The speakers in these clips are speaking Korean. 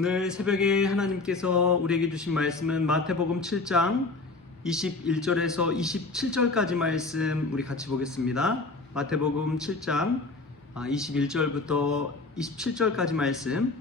오늘 새벽에 하나님께서 우리에게 주신 말씀은 마태복음 7장 21절에서 27절까지 말씀 우리 같이 보겠습니다. 마태복음 7장 21절부터 27절까지 말씀.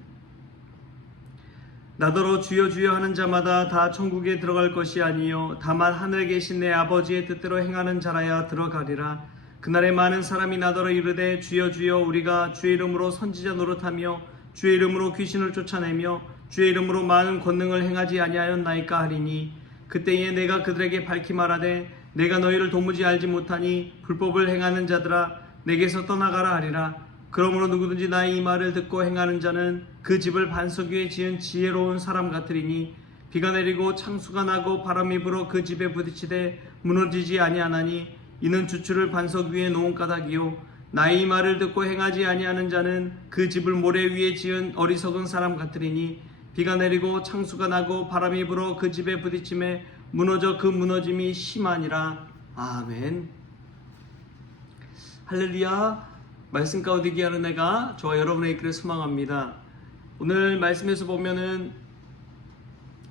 나더러 주여 주여 하는 자마다 다 천국에 들어갈 것이 아니요 다만 하늘에 계신 내 아버지의 뜻대로 행하는 자라야 들어가리라. 그날에 많은 사람이 나더러 이르되 주여 주여 우리가 주의 이름으로 선지자 노릇하며 주의 이름으로 귀신을 쫓아내며 주의 이름으로 많은 권능을 행하지 아니하였나이까 하리니 그때에 내가 그들에게 밝히 말하되 내가 너희를 도무지 알지 못하니 불법을 행하는 자들아 내게서 떠나가라 하리라. 그러므로 누구든지 나의 이 말을 듣고 행하는 자는 그 집을 반석 위에 지은 지혜로운 사람 같으리니 비가 내리고 창수가 나고 바람이 불어 그 집에 부딪히되 무너지지 아니하나니 이는 주추를 반석 위에 놓은 까닭이요 나의 이 말을 듣고 행하지 아니하는 자는 그 집을 모래 위에 지은 어리석은 사람 같으리니 비가 내리고 창수가 나고 바람이 불어 그 집에 부딪힘에 무너져 그 무너짐이 심하니라. 아멘. 할렐루야. 말씀 가운데 귀한 은혜가 저와 여러분의 있기를 소망합니다. 오늘 말씀에서 보면은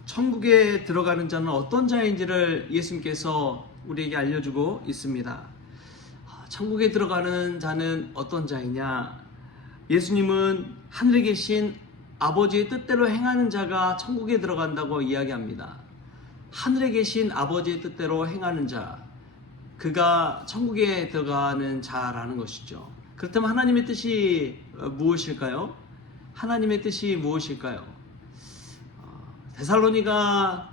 천국에 들어가는 자는 어떤 자인지를 예수님께서 우리에게 알려주고 있습니다. 천국에 들어가는 자는 어떤 자이냐? 예수님은 하늘에 계신 아버지의 뜻대로 행하는 자가 천국에 들어간다고 이야기합니다. 하늘에 계신 아버지의 뜻대로 행하는 자, 그가 천국에 들어가는 자라는 것이죠. 그렇다면 하나님의 뜻이 무엇일까요? 하나님의 뜻이 무엇일까요? 데살로니가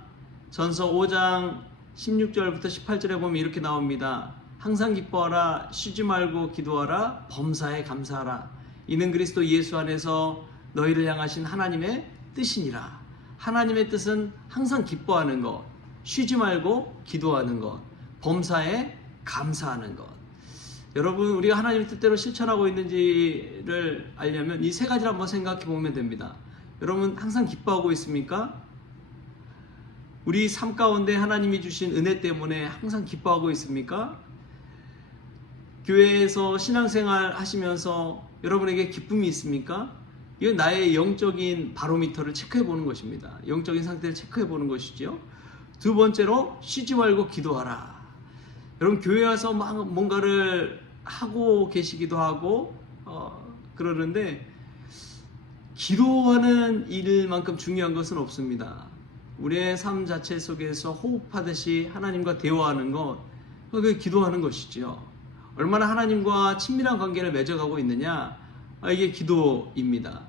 전서 5장 16절부터 18절에 보면 이렇게 나옵니다. 항상 기뻐하라, 쉬지 말고 기도하라, 범사에 감사하라. 이는 그리스도 예수 안에서 너희를 향하신 하나님의 뜻이니라. 하나님의 뜻은 항상 기뻐하는 것, 쉬지 말고 기도하는 것, 범사에 감사하는 것. 여러분, 우리가 하나님의 뜻대로 실천하고 있는지를 알려면 이 세 가지를 한번 생각해 보면 됩니다. 여러분, 항상 기뻐하고 있습니까? 우리 삶 가운데 하나님이 주신 은혜 때문에 항상 기뻐하고 있습니까? 교회에서 신앙생활 하시면서 여러분에게 기쁨이 있습니까? 이건 나의 영적인 바로미터를 체크해 보는 것입니다. 영적인 상태를 체크해 보는 것이죠. 두 번째로 쉬지 말고 기도하라. 여러분, 교회 와서 막 뭔가를 하고 계시기도 하고 그러는데 기도하는 일만큼 중요한 것은 없습니다. 우리의 삶 자체 속에서 호흡하듯이 하나님과 대화하는 것, 그게 기도하는 것이죠. 얼마나 하나님과 친밀한 관계를 맺어가고 있느냐, 이게 기도입니다.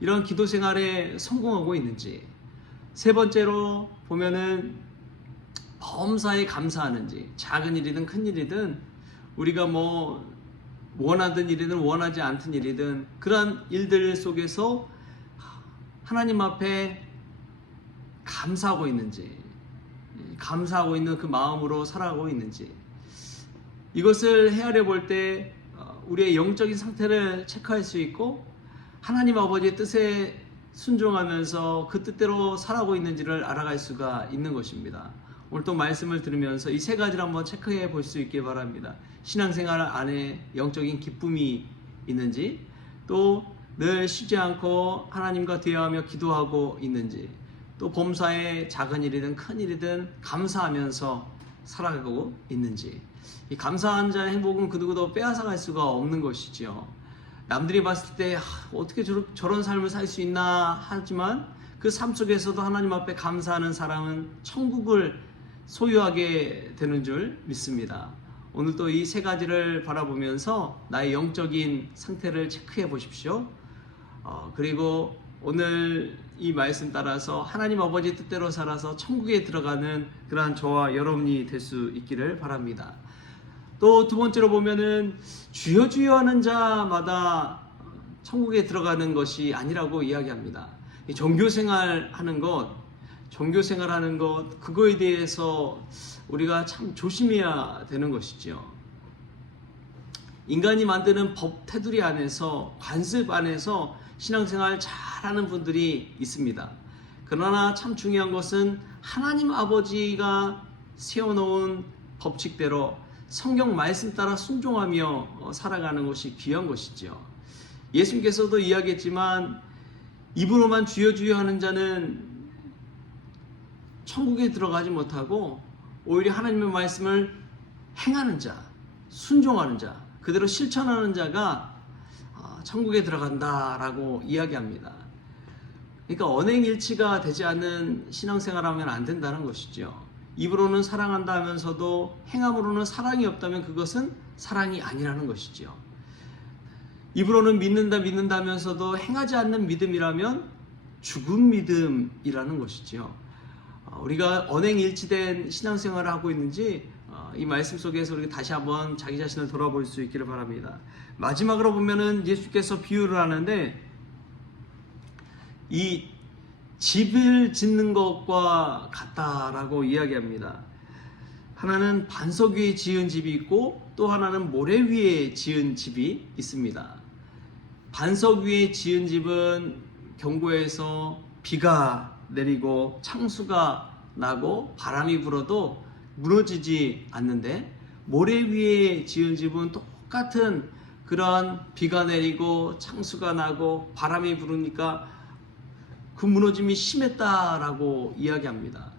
이런 기도 생활에 성공하고 있는지. 세 번째로 보면은 범사에 감사하는지. 작은 일이든 큰 일이든 우리가 뭐 원하던 일이든 원하지 않던 일이든 그러한 일들 속에서 하나님 앞에 감사하고 있는지, 감사하고 있는 그 마음으로 살아가고 있는지. 이것을 헤아려 볼 때 우리의 영적인 상태를 체크할 수 있고 하나님 아버지의 뜻에 순종하면서 그 뜻대로 살아가고 있는지를 알아갈 수가 있는 것입니다. 오늘 또 말씀을 들으면서 이 세 가지를 한번 체크해 볼 수 있길 바랍니다. 신앙생활 안에 영적인 기쁨이 있는지, 또 늘 쉬지 않고 하나님과 대화하며 기도하고 있는지, 또 범사에 작은 일이든 큰 일이든 감사하면서 살아가고 있는지. 이 감사한 자의 행복은 그 누구도 빼앗아갈 수가 없는 것이죠. 남들이 봤을 때 어떻게 저런 삶을 살 수 있나 하지만 그 삶 속에서도 하나님 앞에 감사하는 사람은 천국을 소유하게 되는 줄 믿습니다. 오늘 또 이 세 가지를 바라보면서 나의 영적인 상태를 체크해 보십시오. 그리고 오늘 이 말씀 따라서 하나님 아버지 뜻대로 살아서 천국에 들어가는 그러한 저와 여러분이 될 수 있기를 바랍니다. 또 두 번째로 보면은 주여 주여 하는 자마다 천국에 들어가는 것이 아니라고 이야기합니다. 종교생활 하는 것, 그거에 대해서 우리가 참 조심해야 되는 것이죠. 인간이 만드는 법 테두리 안에서, 관습 안에서 신앙생활 잘하는 분들이 있습니다. 그러나 참 중요한 것은 하나님 아버지가 세워놓은 법칙대로 성경 말씀 따라 순종하며 살아가는 것이 귀한 것이죠. 예수님께서도 이야기했지만 입으로만 주여 주여 하는 자는 천국에 들어가지 못하고 오히려 하나님의 말씀을 행하는 자, 순종하는 자, 그대로 실천하는 자가 천국에 들어간다라고 이야기합니다. 그러니까 언행일치가 되지 않는 신앙생활하면 안 된다는 것이죠. 입으로는 사랑한다 하면서도 행함으로는 사랑이 없다면 그것은 사랑이 아니라는 것이죠. 입으로는 믿는다 하면서도 행하지 않는 믿음이라면 죽은 믿음이라는 것이죠. 우리가 언행일치된 신앙생활을 하고 있는지 이 말씀 속에서 우리가 다시 한번 자기 자신을 돌아볼 수 있기를 바랍니다. 마지막으로 보면은 예수께서 비유를 하는데 이 집을 짓는 것과 같다라고 이야기합니다. 하나는 반석 위에 지은 집이 있고 또 하나는 모래 위에 지은 집이 있습니다. 반석 위에 지은 집은 경고에서 비가 내리고 창수가 나고 바람이 불어도 무너지지 않는데, 모래 위에 지은 집은 똑같은 그런 비가 내리고 창수가 나고 바람이 부르니까 그 무너짐이 심했다라고 이야기합니다.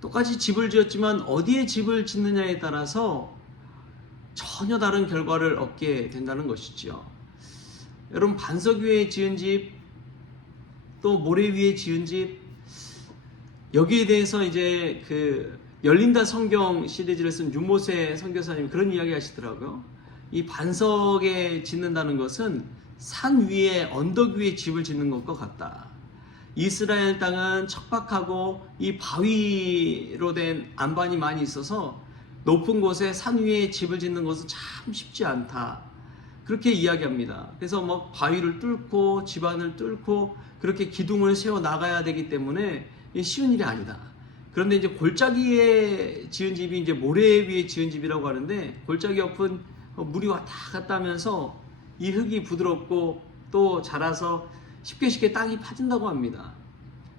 똑같이 집을 지었지만 어디에 집을 짓느냐에 따라서 전혀 다른 결과를 얻게 된다는 것이죠. 여러분, 반석 위에 지은 집, 또 모래 위에 지은 집, 여기에 대해서 이제 그 열린다 성경 시리즈를 쓴 윤모세 선교사님이 그런 이야기 하시더라고요. 이 반석에 짓는다는 것은 산 위에, 언덕 위에 집을 짓는 것과 같다. 이스라엘 땅은 척박하고 이 바위로 된 안반이 많이 있어서 높은 곳에 산 위에 집을 짓는 것은 참 쉽지 않다. 그렇게 이야기합니다. 그래서 뭐 바위를 뚫고 집안을 뚫고 그렇게 기둥을 세워 나가야 되기 때문에 쉬운 일이 아니다. 그런데 이제 골짜기에 지은 집이 이제 모래 위에 지은 집이라고 하는데, 골짜기 옆은 물이 왔다 갔다 하면서 이 흙이 부드럽고 또 자라서 쉽게 땅이 파진다고 합니다.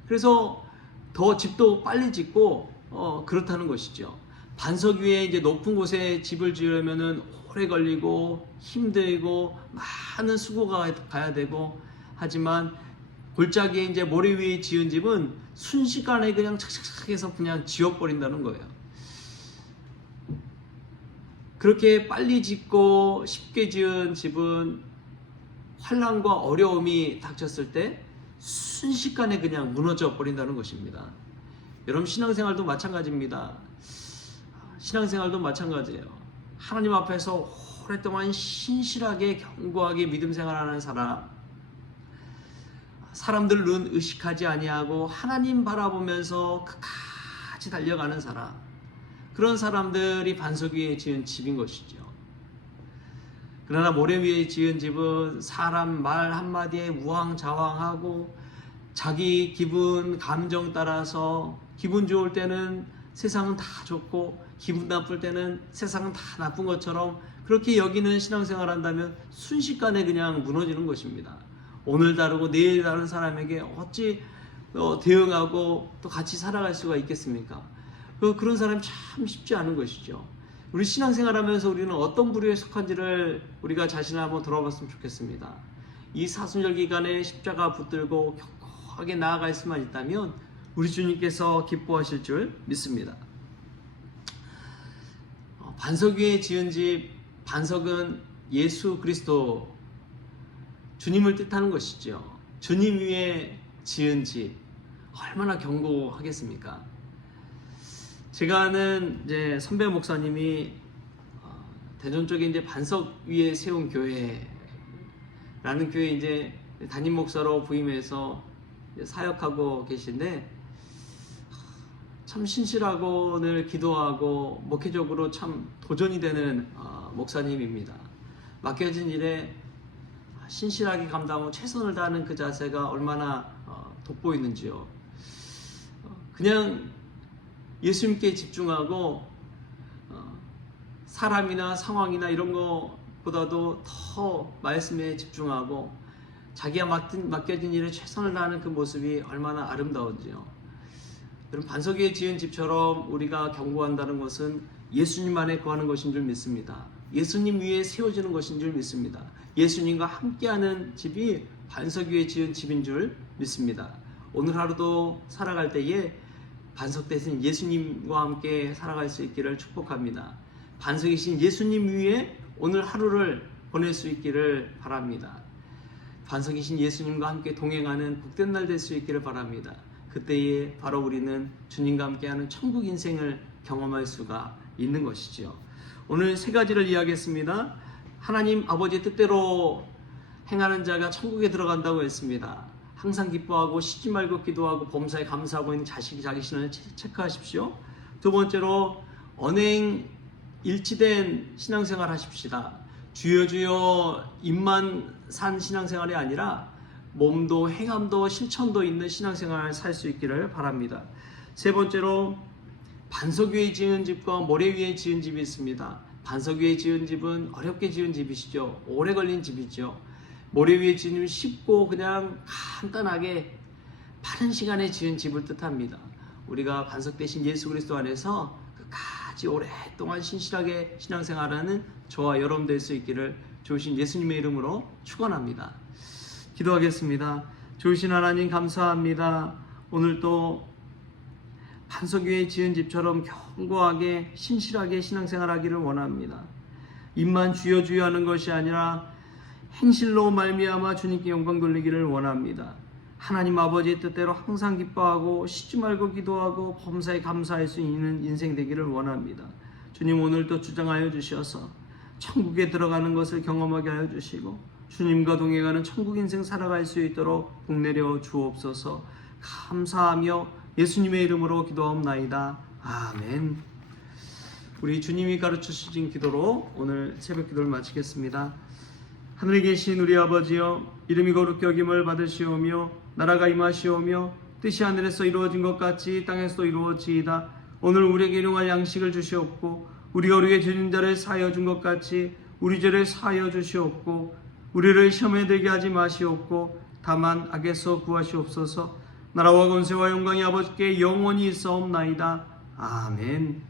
그래서 더 집도 빨리 짓고 그렇다는 것이죠. 반석 위에 이제 높은 곳에 집을 지으려면은 오래 걸리고 힘들고 많은 수고가 가야 되고, 하지만 골짜기에 이제 모래 위에 지은 집은 순식간에 그냥 착착착 해서 그냥 지워버린다는 거예요. 그렇게 빨리 짓고 쉽게 지은 집은 환난과 어려움이 닥쳤을 때 순식간에 그냥 무너져 버린다는 것입니다. 여러분, 신앙생활도 마찬가지입니다. 신앙생활도 마찬가지예요. 하나님 앞에서 오랫동안 신실하게 견고하게 믿음 생활하는 사람들 눈 의식하지 아니하고 하나님 바라보면서 끝까지 달려가는 사람, 그런 사람들이 반석 위에 지은 집인 것이죠. 그러나 모래 위에 지은 집은 사람 말 한마디에 우왕좌왕하고 자기 기분 감정 따라서 기분 좋을 때는 세상은 다 좋고 기분 나쁠 때는 세상은 다 나쁜 것처럼 그렇게 여기는 신앙생활 한다면 순식간에 그냥 무너지는 것입니다. 오늘 다르고 내일 다른 사람에게 어찌 대응하고 또 같이 살아갈 수가 있겠습니까? 그런 사람이 참 쉽지 않은 것이죠. 우리 신앙생활하면서 우리는 어떤 부류에 속한지를 우리가 자신을 한번 돌아봤으면 좋겠습니다. 이 사순절 기간에 십자가 붙들고 견고하게 나아갈 수만 있다면 우리 주님께서 기뻐하실 줄 믿습니다. 반석 위에 지은 집, 반석은 예수 그리스도, 주님을 뜻하는 것이죠. 주님 위에 지은 집, 얼마나 견고하겠습니까? 제가 아는 이제 선배 목사님이 대전 쪽에 이제 반석 위에 세운 교회라는 교회 이제 담임 목사로 부임해서 사역하고 계신데, 참 신실하고 늘 기도하고 목회적으로 참 도전이 되는 목사님입니다. 맡겨진 일에 신실하게 감당하고 최선을 다하는 그 자세가 얼마나 돋보이는지요. 그냥 예수님께 집중하고 사람이나 상황이나 이런 것보다도 더 말씀에 집중하고 자기가 맡겨진 일에 최선을 다하는 그 모습이 얼마나 아름다운지요. 여러분, 반석 위에 지은 집처럼 우리가 경고한다는 것은 예수님 안에 거하는 것인 줄 믿습니다. 예수님 위에 세워지는 것인 줄 믿습니다. 예수님과 함께하는 집이 반석 위에 지은 집인 줄 믿습니다. 오늘 하루도 살아갈 때에 반석 대신 예수님과 함께 살아갈 수 있기를 축복합니다. 반석이신 예수님 위에 오늘 하루를 보낼 수 있기를 바랍니다. 반석이신 예수님과 함께 동행하는 복된 날 될 수 있기를 바랍니다. 그때에 바로 우리는 주님과 함께하는 천국 인생을 경험할 수가 있는 것이지요. 오늘 세 가지를 이야기했습니다. 하나님 아버지의 뜻대로 행하는 자가 천국에 들어간다고 했습니다. 항상 기뻐하고 쉬지 말고 기도하고 범사에 감사하고 있는 자기 신앙을 체크하십시오. 두 번째로 언행 일치된 신앙생활 하십시다. 주여 주여 입만 산 신앙생활이 아니라 몸도 행함도 실천도 있는 신앙생활을 살 수 있기를 바랍니다. 세 번째로 반석 위에 지은 집과 모래 위에 지은 집이 있습니다. 반석 위에 지은 집은 어렵게 지은 집이시죠. 오래 걸린 집이죠. 모래 위에 지은 집은 쉽고 그냥 간단하게 빠른 시간에 지은 집을 뜻합니다. 우리가 반석 대신 예수 그리스도 안에서 끝까지 오랫동안 신실하게 신앙생활하는 저와 여러분 될 수 있기를 좋으신 예수님의 이름으로 축원합니다. 기도하겠습니다. 좋으신 하나님 감사합니다. 오늘도 반석 위에 지은 집처럼 견고하게 신실하게 신앙생활하기를 원합니다. 입만 주여 주여 하는 것이 아니라 행실로 말미암아 주님께 영광 돌리기를 원합니다. 하나님 아버지의 뜻대로 항상 기뻐하고 쉬지 말고 기도하고 범사에 감사할 수 있는 인생 되기를 원합니다. 주님 오늘도 주장하여 주셔서 천국에 들어가는 것을 경험하게 하여 주시고 주님과 동행하는 천국 인생 살아갈 수 있도록 복내려 주옵소서. 감사하며 예수님의 이름으로 기도하옵나이다. 아멘. 우리 주님이 가르쳐 주신 기도로 오늘 새벽 기도를 마치겠습니다. 하늘에 계신 우리 아버지여, 이름이 거룩히 여김을 받으시오며 나라가 임하시오며 뜻이 하늘에서 이루어진 것 같이 땅에서도 이루어지이다. 오늘 우리에게 일용할 양식을 주시옵고 우리가 우리에게 죄진 자를 사하여 준 것 같이 우리 죄를 사하여 주시옵고 우리를 시험에 들게 하지 마시옵고 다만 악에서 구하시옵소서. 나라와 권세와 영광이 아버지께 영원히 있사옵나이다. 아멘.